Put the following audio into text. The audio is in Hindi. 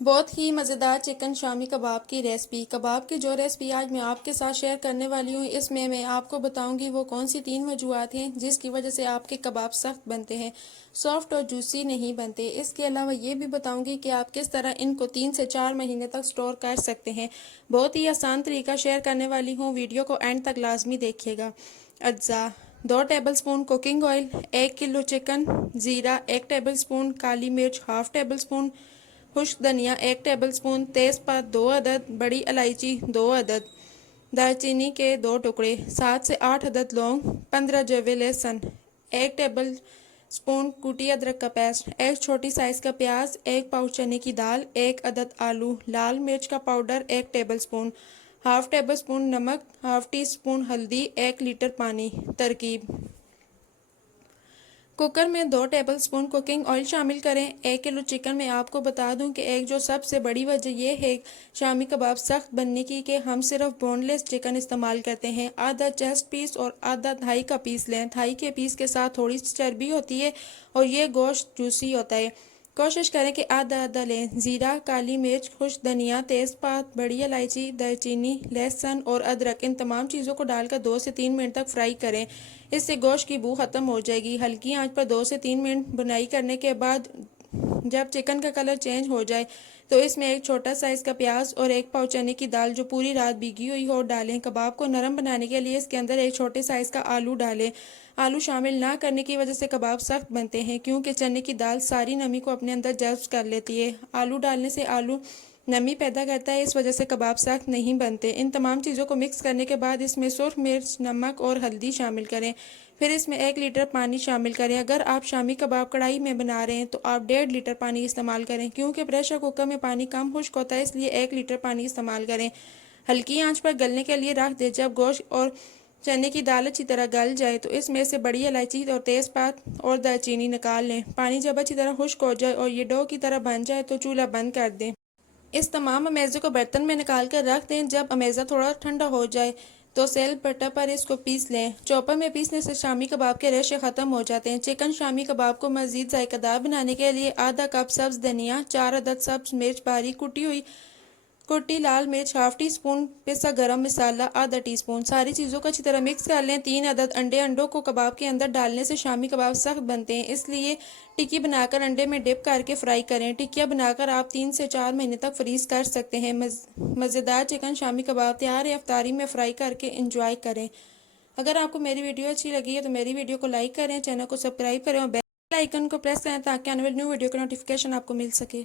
बहुत ही मज़ेदार चिकन शामी कबाब की रेसिपी। कबाब की जो रेसिपी आज मैं आपके साथ शेयर करने वाली हूँ, इसमें मैं आपको बताऊंगी वो कौन सी 3 वजूहात हैं जिसकी वजह से आपके कबाब सख्त बनते हैं, सॉफ्ट और जूसी नहीं बनते। इसके अलावा ये भी बताऊंगी कि आप किस तरह इनको 3 से 4 महीने तक स्टोर कर सकते हैं। बहुत ही आसान तरीका शेयर करने वाली हूँ, वीडियो को एंड तक लाजमी देखिएगा। अज्जा: 2 tablespoon cooking oil, 1 kilo chicken, ज़ीरा 1 टेबलस्पून, काली मिर्च हाफ टेबल स्पून, खुश्क धनिया 1 टेबलस्पून, तेज़पात 2 अदद, बड़ी इलायची 2 अदद, दालचीनी के 2 टुकड़े, 7 से 8 अदद लौंग, 15 जवे लहसुन, 1 टेबल स्पून कूटी अदरक का पेस्ट, एक छोटी साइज़ का प्याज, 1 पाउच चने की दाल, 1 अदद आलू, लाल मिर्च का powder 1 tablespoon, half table spoon नमक, हाफ टी स्पून हल्दी, 1 लीटर पानी। तरकीब: कुकर में 2 टेबलस्पून कुकिंग ऑयल शामिल करें। 1 किलो चिकन में आपको बता दूं कि एक जो सबसे बड़ी वजह यह है शामी कबाब सख्त बनने की कि हम सिर्फ बोनलेस चिकन इस्तेमाल करते हैं। आधा चेस्ट पीस और आधा थाई का पीस लें। थाई के पीस के साथ थोड़ी सी चर्बी होती है और ये गोश्त जूसी होता है। कोशिश करें कि आधा आधा लें। ज़ीरा, काली मिर्च, खुश्क धनिया, तेज़पात, बड़ी इलायची, दालचीनी, लहसुन और अदरक, इन तमाम चीज़ों को डालकर 2 से 3 मिनट तक फ्राई करें। इससे गोश्त की बू ख़त्म हो जाएगी। हल्की आंच पर 2 से 3 मिनट बुनाई करने के बाद जब चिकन का कलर चेंज हो जाए तो इसमें एक छोटा साइज़ का प्याज और 1 पाव चने की दाल जो पूरी रात भीगी हुई हो डालें। कबाब को नरम बनाने के लिए इसके अंदर एक छोटे साइज़ का आलू डालें। आलू शामिल ना करने की वजह से कबाब सख्त बनते हैं क्योंकि चने की दाल सारी नमी को अपने अंदर जज्ब कर लेती है। आलू डालने से आलू नमी पैदा करता है, इस वजह से कबाब सख्त नहीं बनते। इन तमाम चीज़ों को मिक्स करने के बाद इसमें सुर्ख मिर्च, नमक और हल्दी शामिल करें। फिर इसमें 1 लीटर पानी शामिल करें। अगर आप शामी कबाब कढ़ाई में बना रहे हैं तो आप 1.5 लीटर पानी इस्तेमाल करें क्योंकि प्रेशर कुकर में पानी कम खुश्क होता है, इसलिए 1 लीटर पानी इस्तेमाल करें। हल्की आंच पर गलने के लिए रख दें। जब गोश्त और चने की दाल अच्छी तरह गल जाए तो इसमें से बड़ी इलायची और तेज़पात और दालचीनी निकाल लें। पानी जब अच्छी तरह खुश्क हो जाए और ये डो की तरह बन जाए तो चूल्हा बंद कर दें। इस तमाम अमेज़े को बर्तन में निकाल कर रख दें। जब अमेज़ा थोड़ा ठंडा हो जाए तो सेल बट्टा पर इसको पीस लें। चॉपर में पीसने से शामी कबाब के रेशे ख़त्म हो जाते हैं। चिकन शामी कबाब को मज़ीद जायकादार बनाने के लिए आधा कप सब्ज़ धनिया, 4 अदद सब्ज़ मिर्च बारीक कुटी हुई, कुटी लाल मिर्च, हाफ टी स्पून पिसा गरम मसाला, आधा टीस्पून, सारी चीज़ों को अच्छी तरह मिक्स कर लें। 3 अदद अंडे, अंडों को कबाब के अंदर डालने से शामी कबाब सख्त बनते हैं, इसलिए टिक्की बनाकर अंडे में डिप करके फ्राई करें। टिक्कियाँ बनाकर आप 3 से 4 महीने तक फ्रीज कर सकते हैं। मज़ेदार चिकन शामी कबाब तैयार है। अफ्तारी में फ्राई करके इंजॉय करें। अगर आपको मेरी वीडियो अच्छी लगी है तो मेरी वीडियो को लाइक करें, चैनल को सब्सक्राइब करें और बेल आइकन को प्रेस करें ताकि आने वाली न्यू वीडियो का नोटिफिकेशन आपको मिल सके।